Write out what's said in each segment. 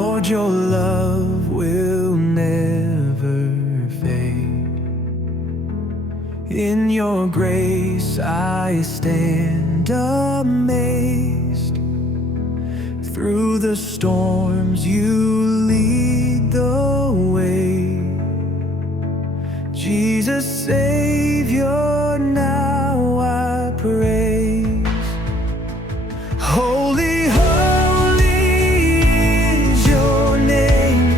Lord, your love will never fade. In your grace I stand amazed. Through the storms you lead the way. Jesus, Savior, now I praise. Holy, holy is your name.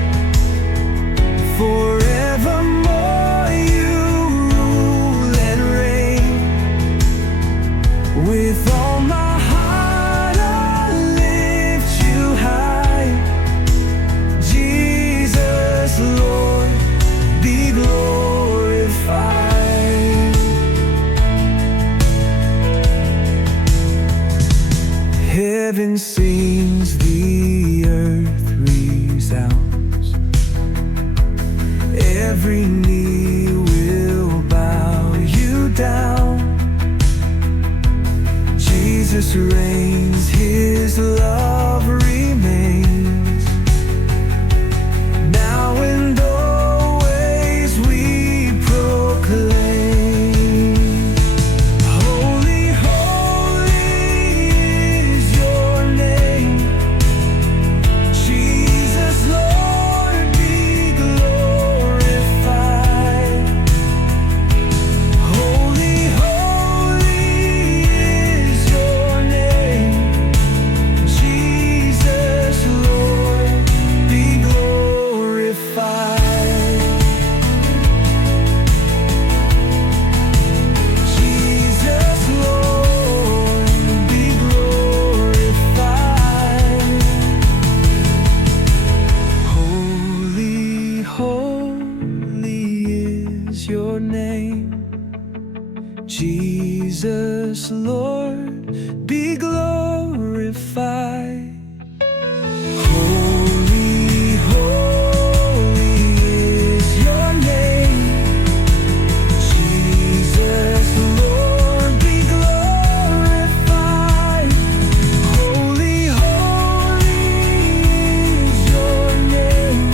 Forevermore you rule and reign. With all my heart I lift you high. Jesus, Lord, be glorified. Heaven sings, the earth resounds. Every knee will bow you down. Jesus reigns, his love remains. Now and always we proclaim. Holy, holy is your name. Jesus, Lord, be glorified. Holy, holy is your name. Jesus, Lord, be glorified. Jesus, Lord, be glorified. Holy, holy is your name. Jesus, Lord, be glorified. Holy, holy is your name. Jesus, Lord, be glorified. Holy, holy is your name.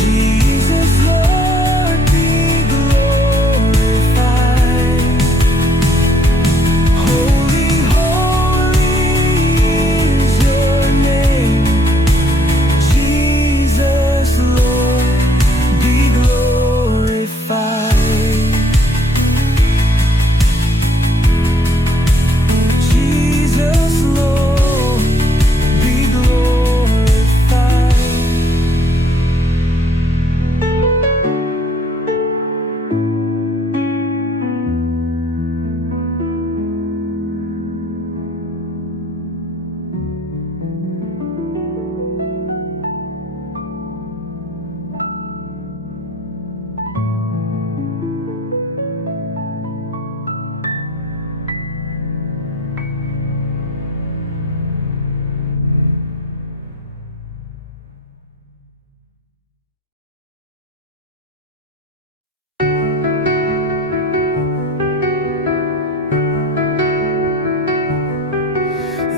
Jesus, Lord, be glorified. Holy, holy is your name. Jesus, Lord, be glorified. Jesus, Lord, be glorified.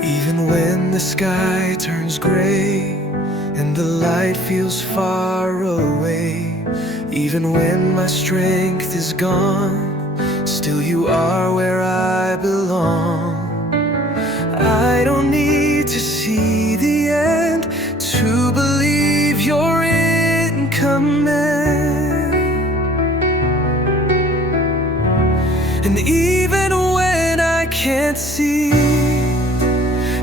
Even when the sky turns gray and the light feels far away, even when my strength is gone, still you are where I belong. I don't need to see the end to believe you're in command. And even when I can't see,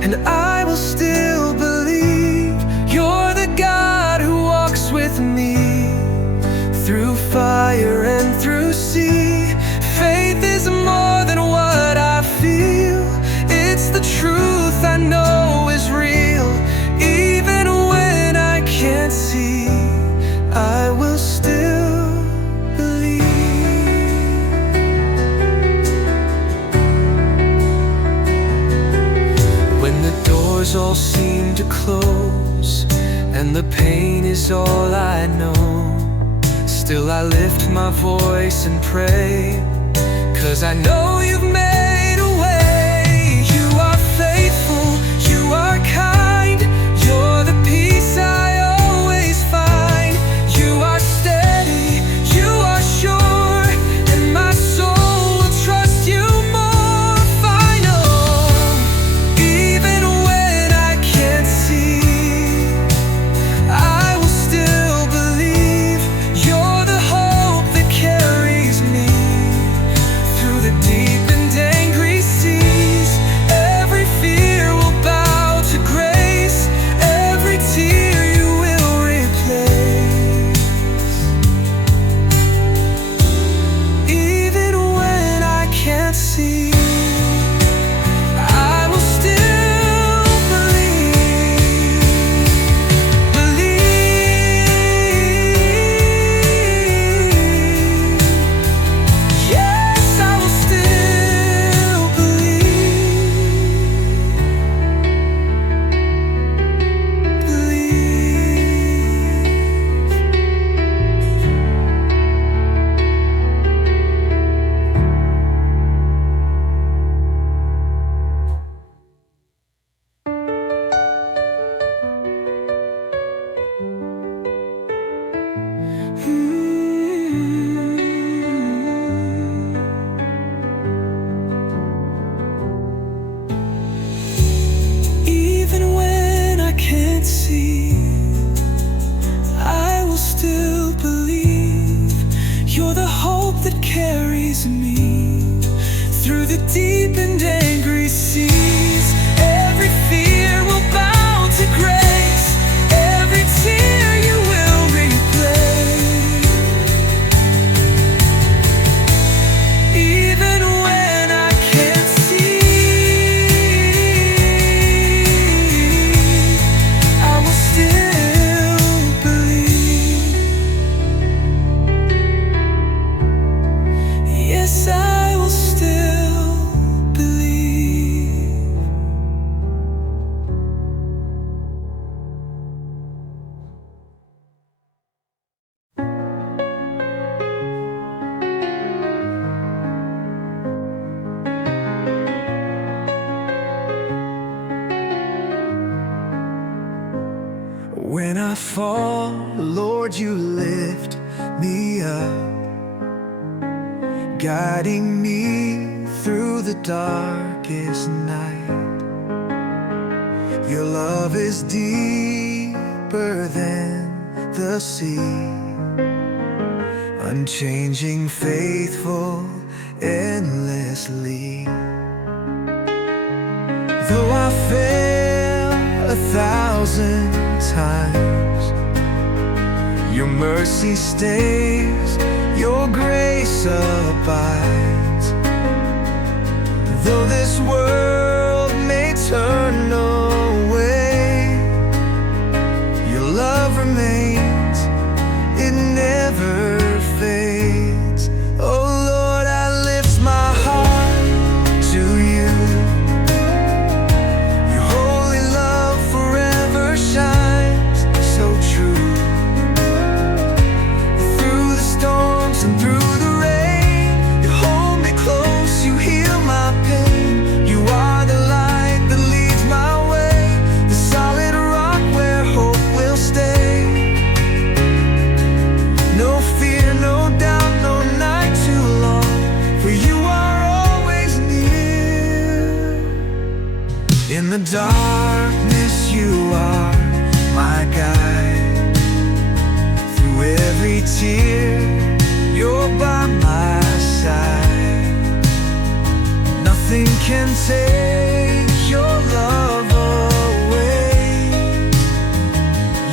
and I will still believe you're the God who walks with me through fire and through sea. Faith is more than what I feel. It's the truth I know is real. Even when I can't see, I will still believe. When the doors all seem to close and the pain is all I know, still I lift my voice and pray, 'cause I know you've made a way. You are faithful, you are kind, you're the peace When I fall, Lord, you lift me up, guiding me through the darkest night. Your love is deeper than the sea, unchanging, faithful, endlessly. Though I fail 1,000 times, your mercy stays, your grace abides. Though this world may turn away, your love remains, it never fades. Oh Lord, I lift my heart to you. Your holy love forever shines so true. Through the storms and through the rain, you hold me close, you heal my pain. You are the light that leads my way, the solid rock where hope will stay. No fear, no doubt, no night too long, for you are always near. In the darkness you are my guide. Through every tear, you're by my side. Nothing can take your love away.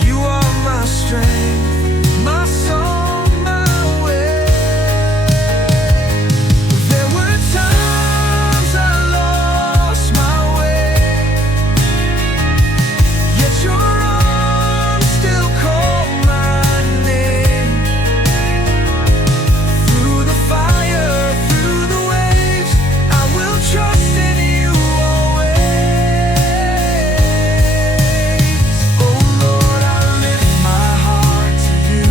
You are my strength, my song, my way. There were times I lost my way, yet your arms still call my name. Through the fire, through the waves, I will trust in you always. Oh Lord, I lift my heart to you.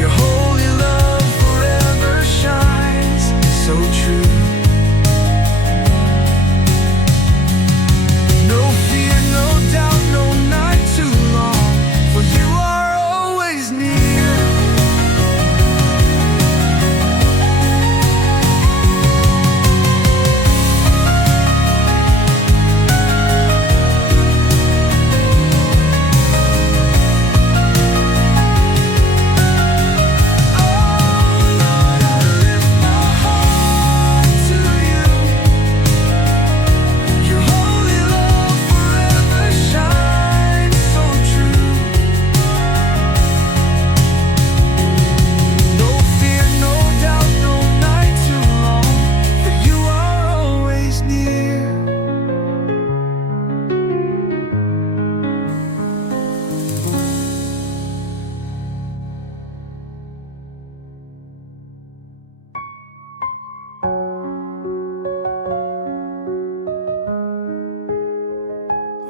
Your holy love forever shines so true. No fear, no doubt, no night too long, for you are always near. Oh Lord, I lift my heart to you. Your holy love forever shines so true. No fear, no doubt, no night too long, for you are always near.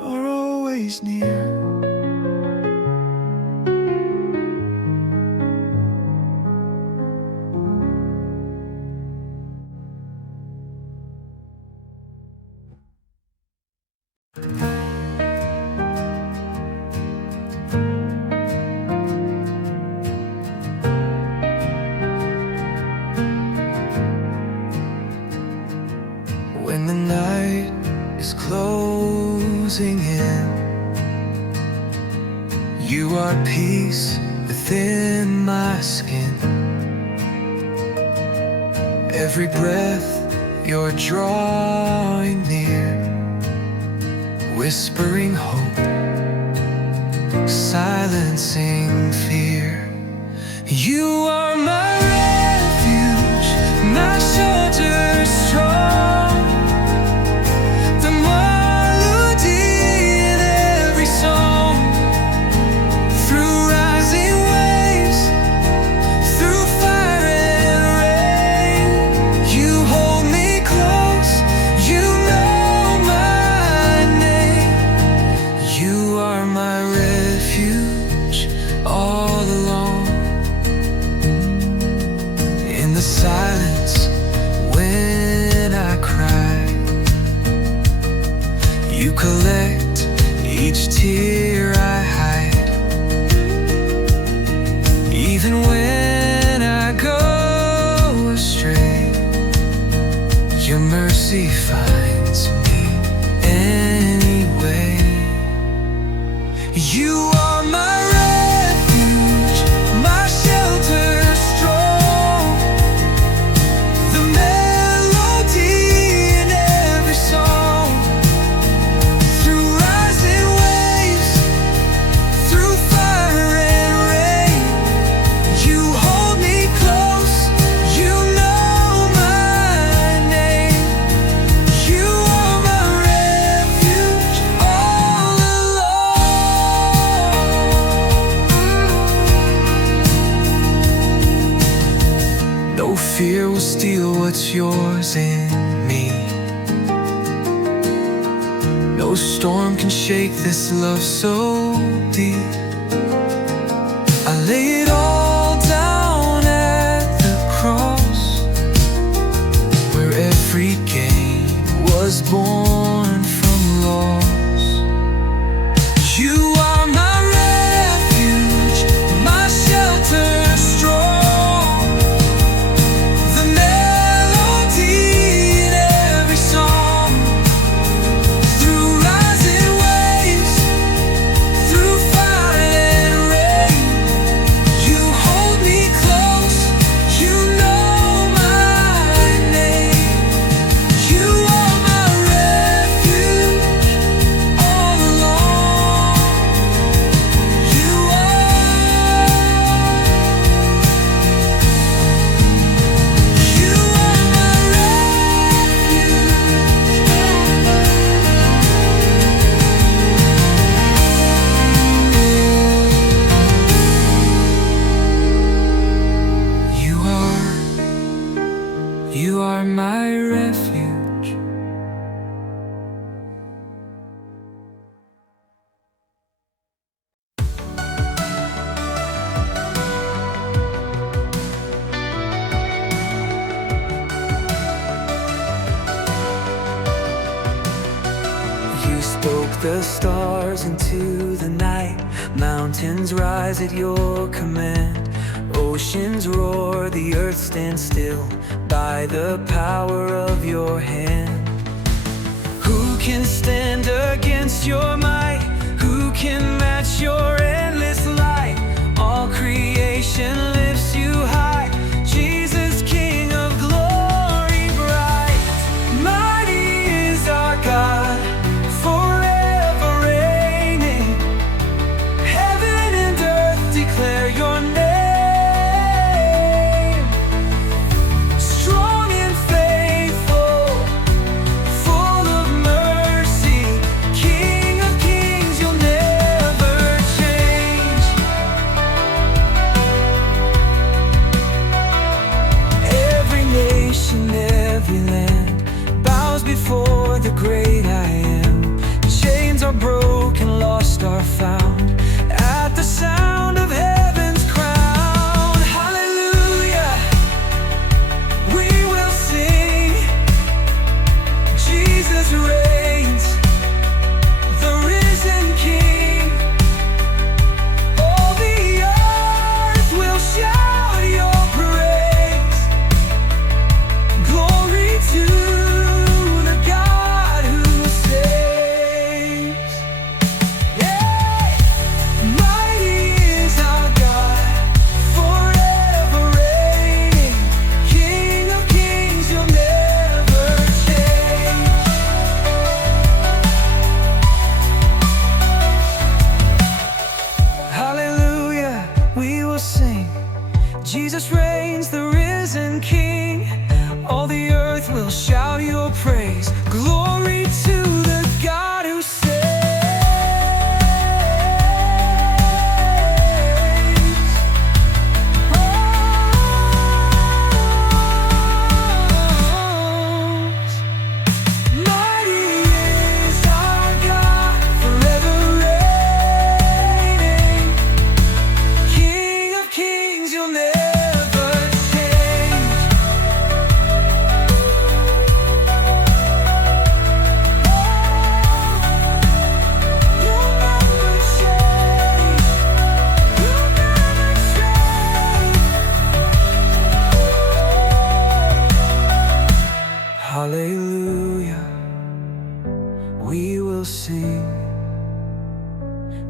Are always near. When the night is closing in, you are peace within my skin. Every breath you're drawing near, whispering hope, silencing fear. You are my refuge, my shelter strong, the melody in every song. Through rising waves, through fire and rain, you hold me close, you know my name. You are my refuge all along. You are my refuge, my shelter strong, the melody in every song. Through rising waves, through fire and rain, you hold me close, you know my name. You are my refuge all alone. No fear will steal what's yours in me. No storm can shake this love so deep. I lay it all down at the cross, where every gain was born from loss. You are my refuge, my shelter strong, the melody in every song. Through rising waves, through fire and rain, you hold me close, you know my name. You are my refuge all along. You are my refuge. You are my refuge. You spoke the stars into the night. Mountains rise at your command. Oceans roar, the earth stands still by the power of your hand. Who can stand against your might? Who can match your endless light? All creation lifts you high, Jesus, King of glory bright. Mighty is our God, forever reigning. Heaven and earth declare your name. Strong and faithful, full of mercy, King of kings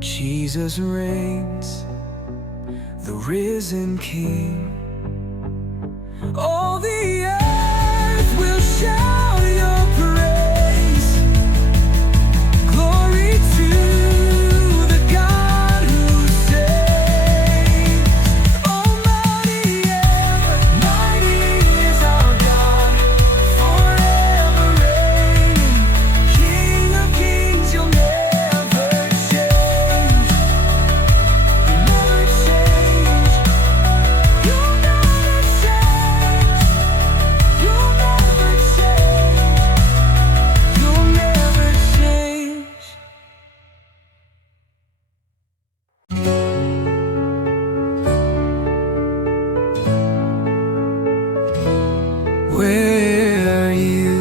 Jesus reigns, the risen King. All the earth will shout your praise. Glory to the God who saves. Almighty ever, mighty is our God, forever reigning. King of kings, you'll never change. You'll never change. You'll never change. You'll never change. You'll never change. Where you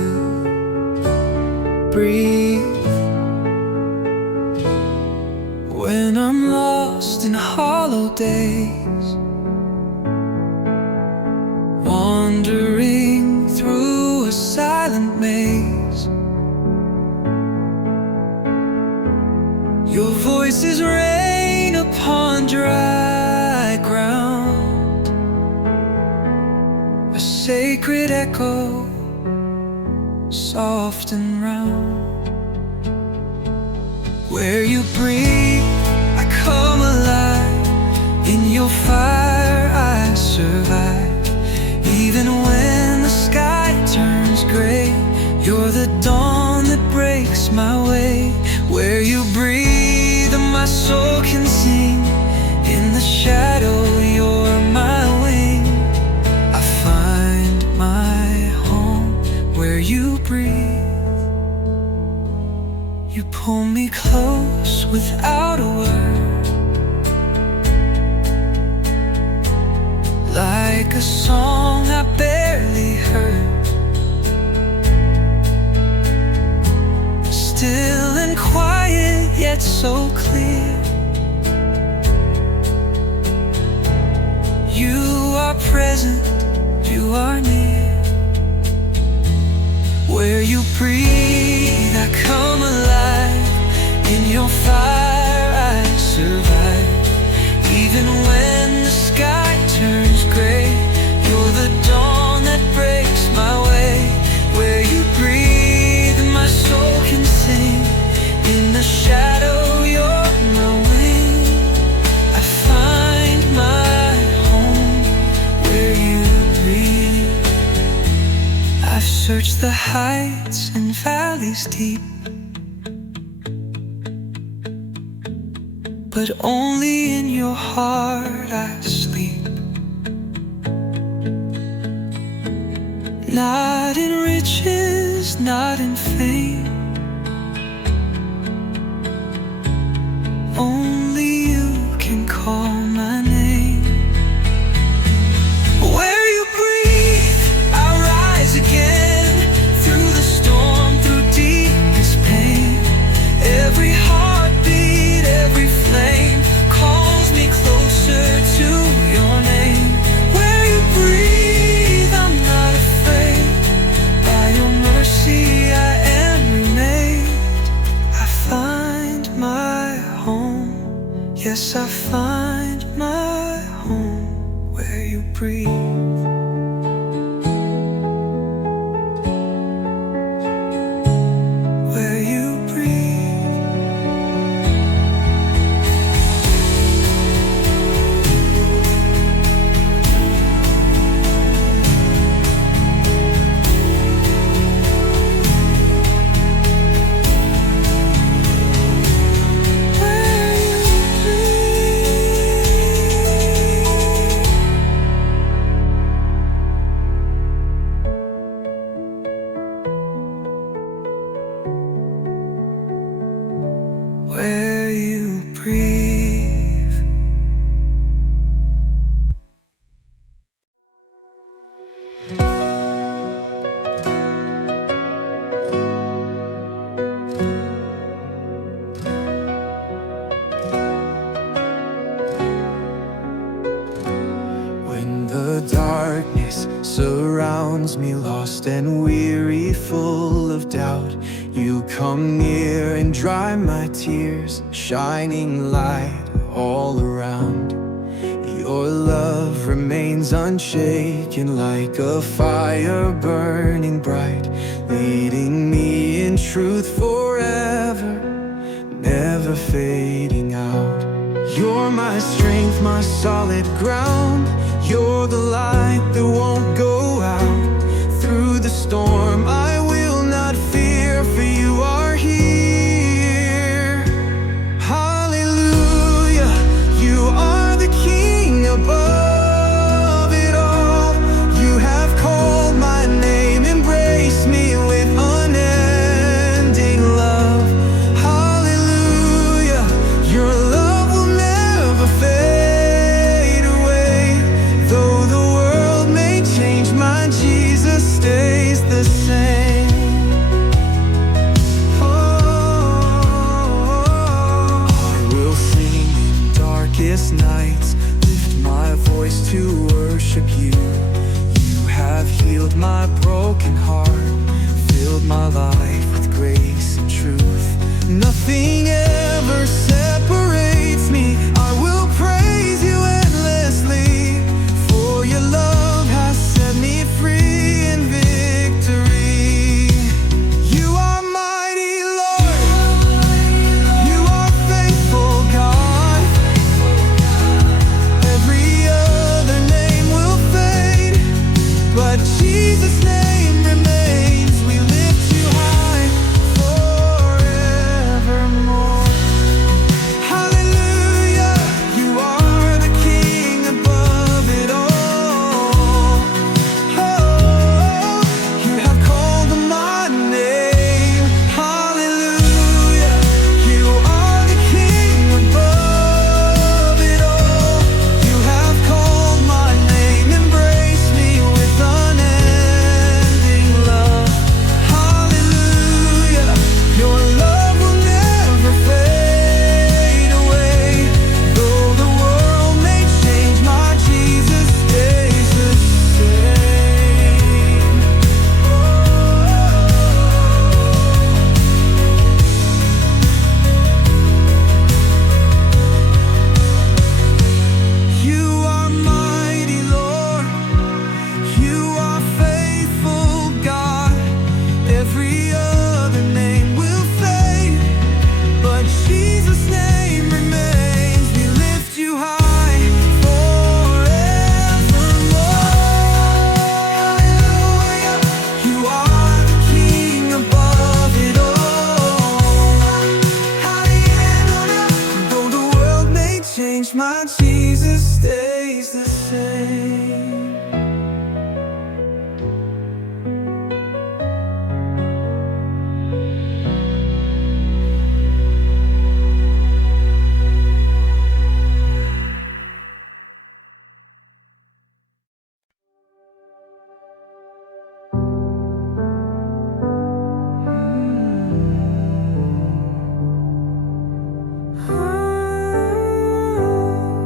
breathe, when I'm lost in hollow days, wandering through a silent maze. Your voices rain upon dry ground, a sacred echo, soft and round. Where you breathe, I come alive. In your fire I survive. Even when the sky turns gray, you're the dawn that breaks my way. Where you breathe, my soul can sing. In the shadow, you're my wing. I find my home where you breathe. You pull me close without a word, like a song I barely heard. Still and quiet, yet so clear. You are present, you are near. Where you breathe, I come alive. In your fire I survive. Even when the sky turns gray, you're the dawn that breaks my way. Where you breathe, my soul can sing. In the shadow, you're my wing. I find my home where you breathe. I've searched the heights and valleys deep, but only in your heart I sleep. Not in riches, not in fame, only you can call my name. Where you breathe, I rise again. Through the storm, through deepest pain. Every heartbeat, every flame calls me closer to your name. Where you breathe, I'm not afraid. By your mercy I am remade. I find my home. Yes, I find my home where you breathe. Where you breathe. Where you breathe. When the darkness surrounds me, lost and weary, full of doubt, You come near and dry my tears, shining light all around. Your love remains unshaken, like a fire burning bright, leading me in truth forever, never fading out. You're my strength, my solid ground. You're the light that won't go out. Through the storm I will not fear, for you are here. Hallelujah, you are the King above it all. You have called my name, embraced me with unending love. Hallelujah, your love will never fade away. Though the world may change, my Jesus stays the same. Oh, I will sing in darkest nights, lift my voice to worship you. You have healed my broken heart, filled my life with grace and truth. Nothing ever separates me. I will praise you endlessly, for your love has set me free in victory. You are mighty, Lord. You are faithful, God. Every other name will fade, but Jesus' name remains. We lift you high forevermore. Hallelujah, you are the King above it all. Oh, you have called my name. Hallelujah, you are the King above it all. You have called my name, embraced me with unending love. Hallelujah, your love will never fade away. Though the world may change, my Jesus stays the same. You are mighty, Lord. You are faithful, God. Every other name will fade, but Jesus' name remains. We lift you high forevermore. Hallelujah, you are the King above it all. Hallelujah, though the world may change, my Jesus stays the same.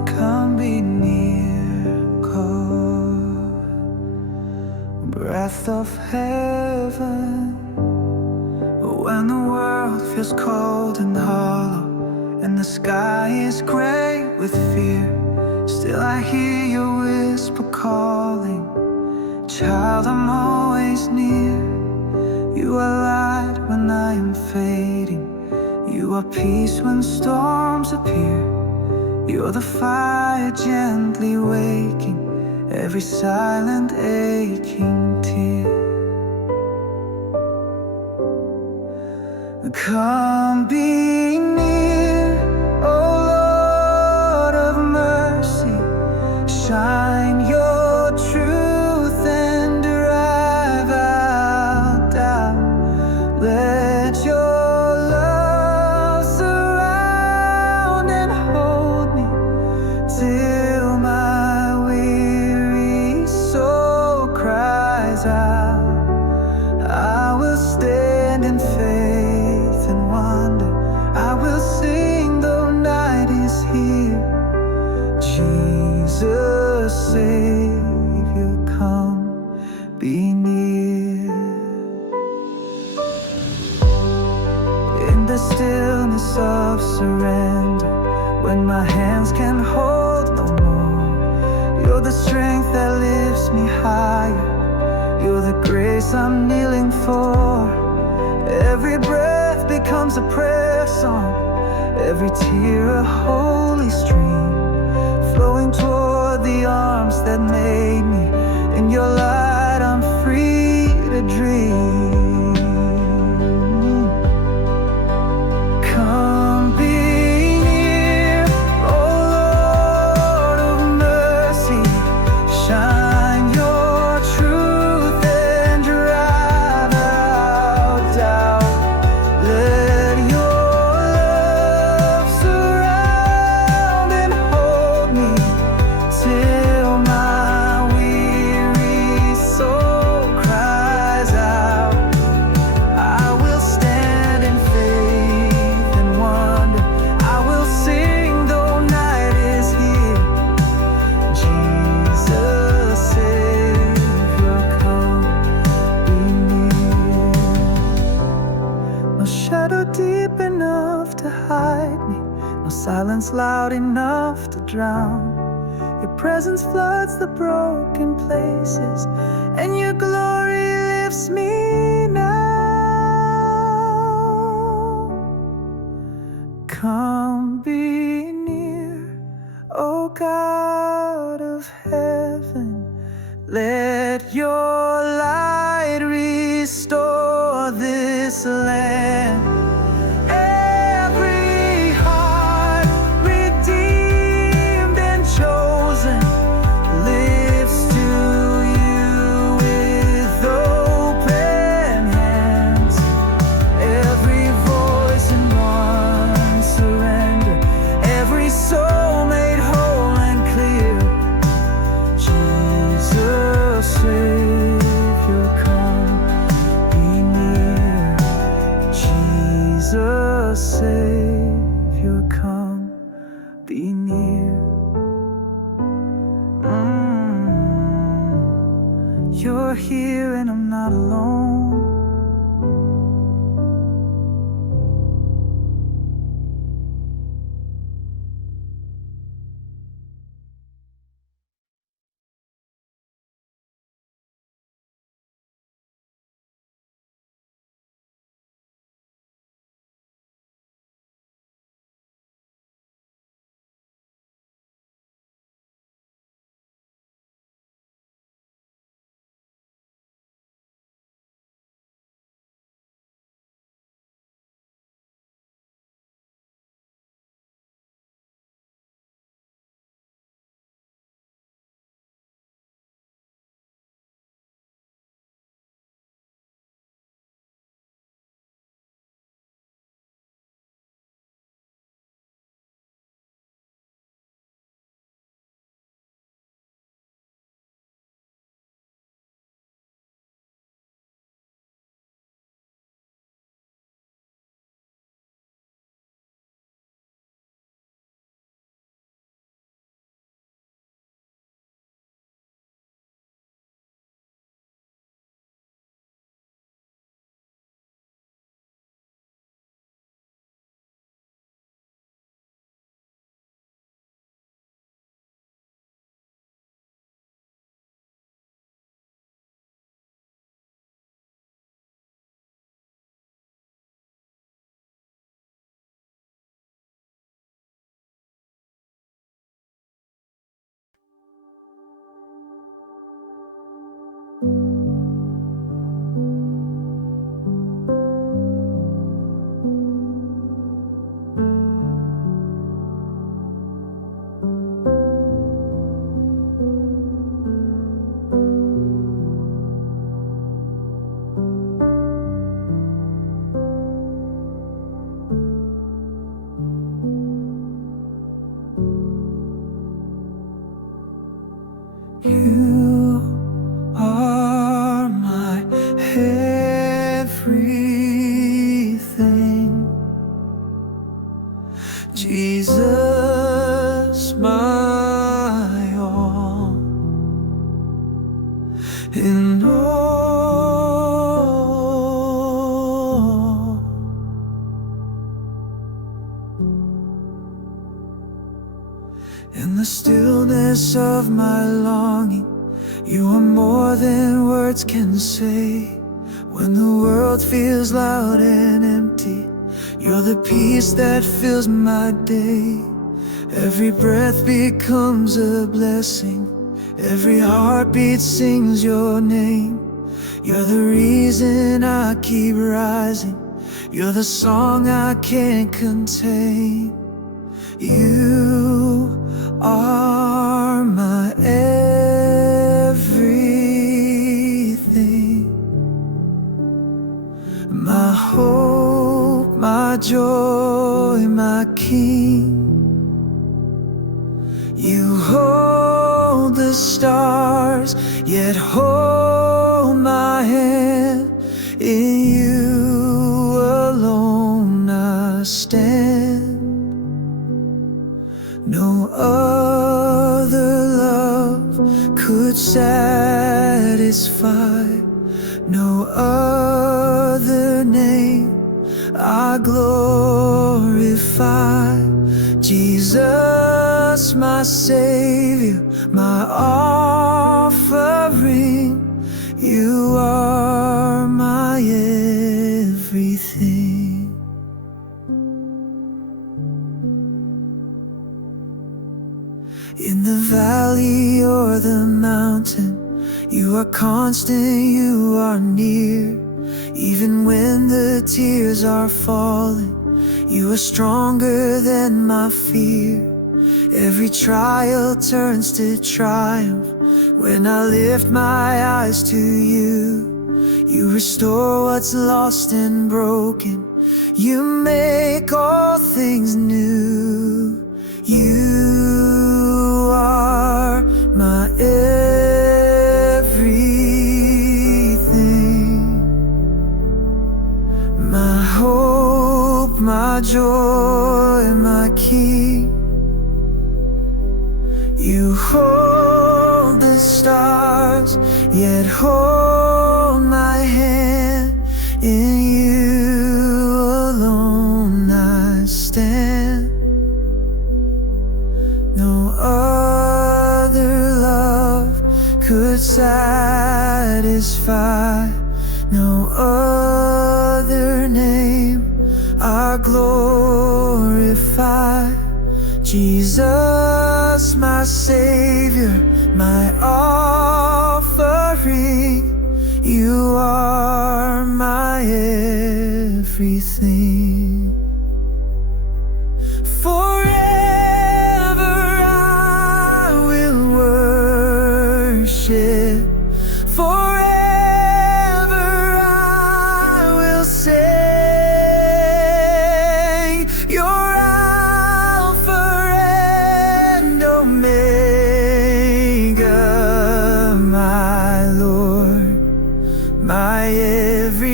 Come be near, God. Breath of heaven. When the world feels cold and hollow, and the sky is gray with fear, still I hear your whisper calling. Child, I'm always near. You are light when I am fading. You are peace when storms appear. You're the fire gently waking every silent aching tear. Come be near, oh Lord of mercy. Shine your truth and drive out doubt. Let your love surround and hold me till my weary soul cries out. I will stand in faith and wonder. I will sing though night is here. Jesus, Savior, come be near. when my hands can hold no more. You're the strength that lifts me higher. You're the grace I'm kneeling for. Every breath becomes a prayer song, every tear a holy stream, flowing toward the arms that made me. In your light I'm free to dream. Come be near, oh Lord of mercy. Shine your truth and drive out doubt. Let your love surround and hold me till my weary soul cries out. I will stand in faith and wonder. I will sing though night is here. Jesus, Savior, come be near. No shadow deep enough to hide me, no silence loud enough to drown. Your presence floods the broken places, and your glory lifts me now. Come be near, O God of heaven. Let your light restore this land. Every heart redeemed and chosen lifts to you with open hands. Every voice in one surrender, every soul made whole and clear. Jesus, Savior, come be near. Jesus, Savior, come be near. You're here and I'm not alone. You are my everything, Jesus, my all in all. In the stillness of my longing, you are more than words can say. When the world feels loud and empty, you're the peace that fills my day. Every breath becomes a blessing, every heartbeat sings your name. You're the reason I keep rising, you're the song I can't contain. You are my everything, my hope, my joy, my King. You hold the stars, yet hold my hand. In you alone I stand. No other love could satisfy, no other name I glorify. Jesus, my Savior, my offering, you are my everything. In the valley or the mountain, you are constant, you are near. Even when the tears are falling, you are stronger than my fear. Every trial turns to triumph when I lift my eyes to you. You restore what's lost and broken, you make all things new. You are my everything, my hope, my joy, my King. You hold the stars, yet hold my hand. In you alone I stand. No other love could satisfy, no other name I glorify. Jesus, my Savior, my offering, you are my everything. Forever I will worship, forever I will sing. You're Alpha and Omega, my Lord, my everything.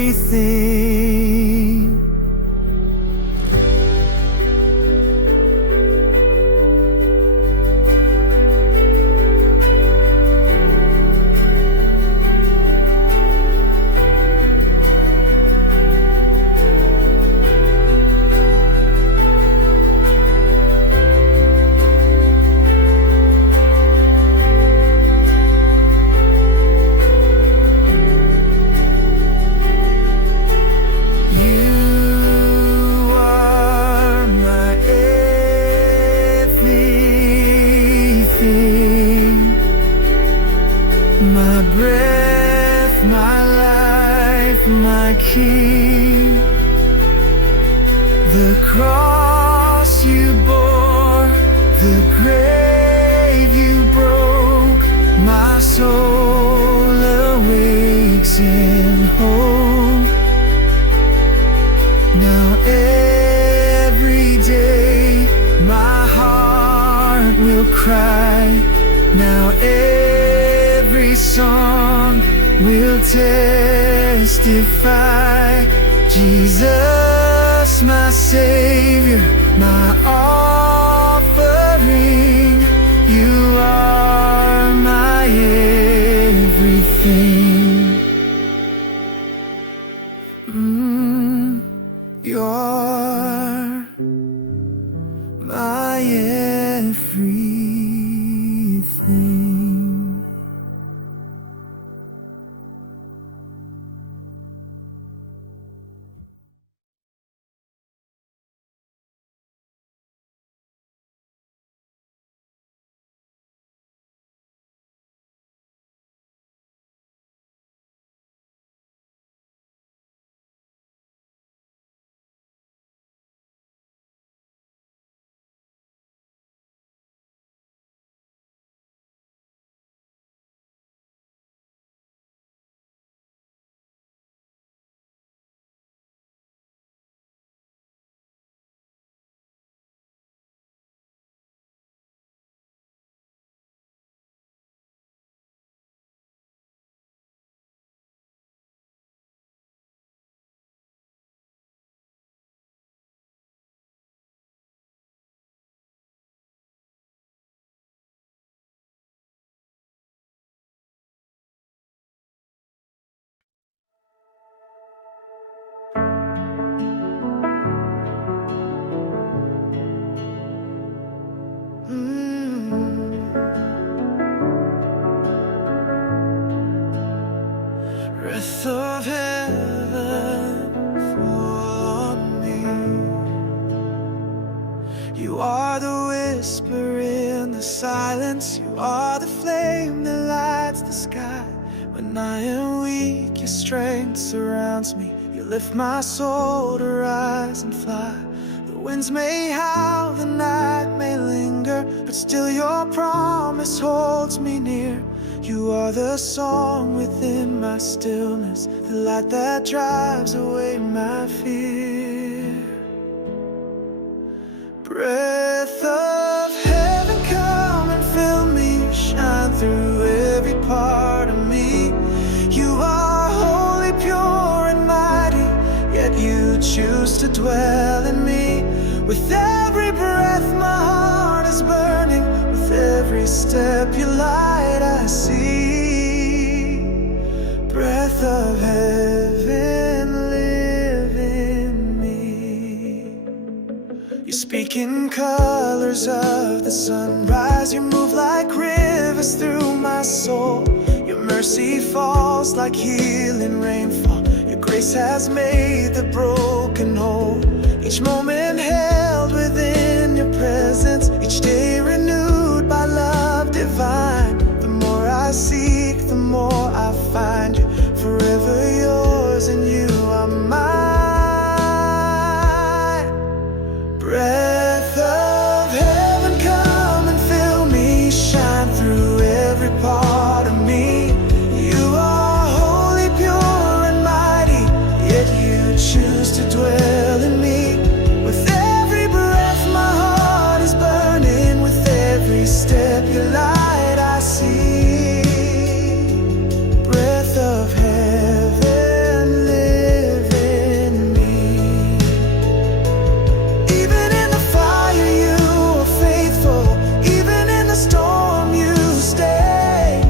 My breath, my life, my King. The cross you bore, the grave you broke. My soul awakes in hope. Now every day my heart will cry. Now every song will testify. Jesus, my Savior, my offering, you are my everything. You're my everything. Breath of heaven, fall on me. You are the whisper in the silence. You are the flame that lights the sky. When I am weak, your strength surrounds me. You lift my soul to rise and fly. The winds may howl, the night may linger, but still your promise holds me near. You are the song within my stillness, the light that drives away my fear. Breath of heaven, come and fill me, shine through every part of me. You are holy, pure and mighty, yet you choose to dwell in me. With every breath my heart is burning, with every step you light I see. Breath of heaven, live in me. You speak in colors of the sunrise. You move like rivers through my soul. Your mercy falls like healing rainfall. Your grace has made the broken whole. Each moment held within your presence, each day renewed by love divine. The more I seek, the more I find you. Forever yours, and you are mine. Breath of heaven, come and fill me, shine through every part of me. You are holy, pure and mighty, yet you choose to dwell in me. With every breath my heart is burning, with every step you light I see. Breath of heaven, live in me. Even in the fire you are faithful, even in the storm you stay.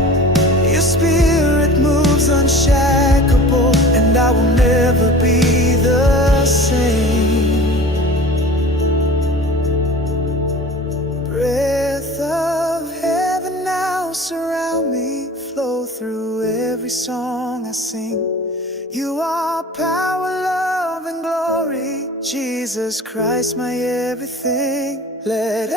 Your spirit moves unshakable, and I will never be the same. Breath of heaven, now surround me, flow through every song I sing. You are power, love and glory, Jesus Christ my everything. Let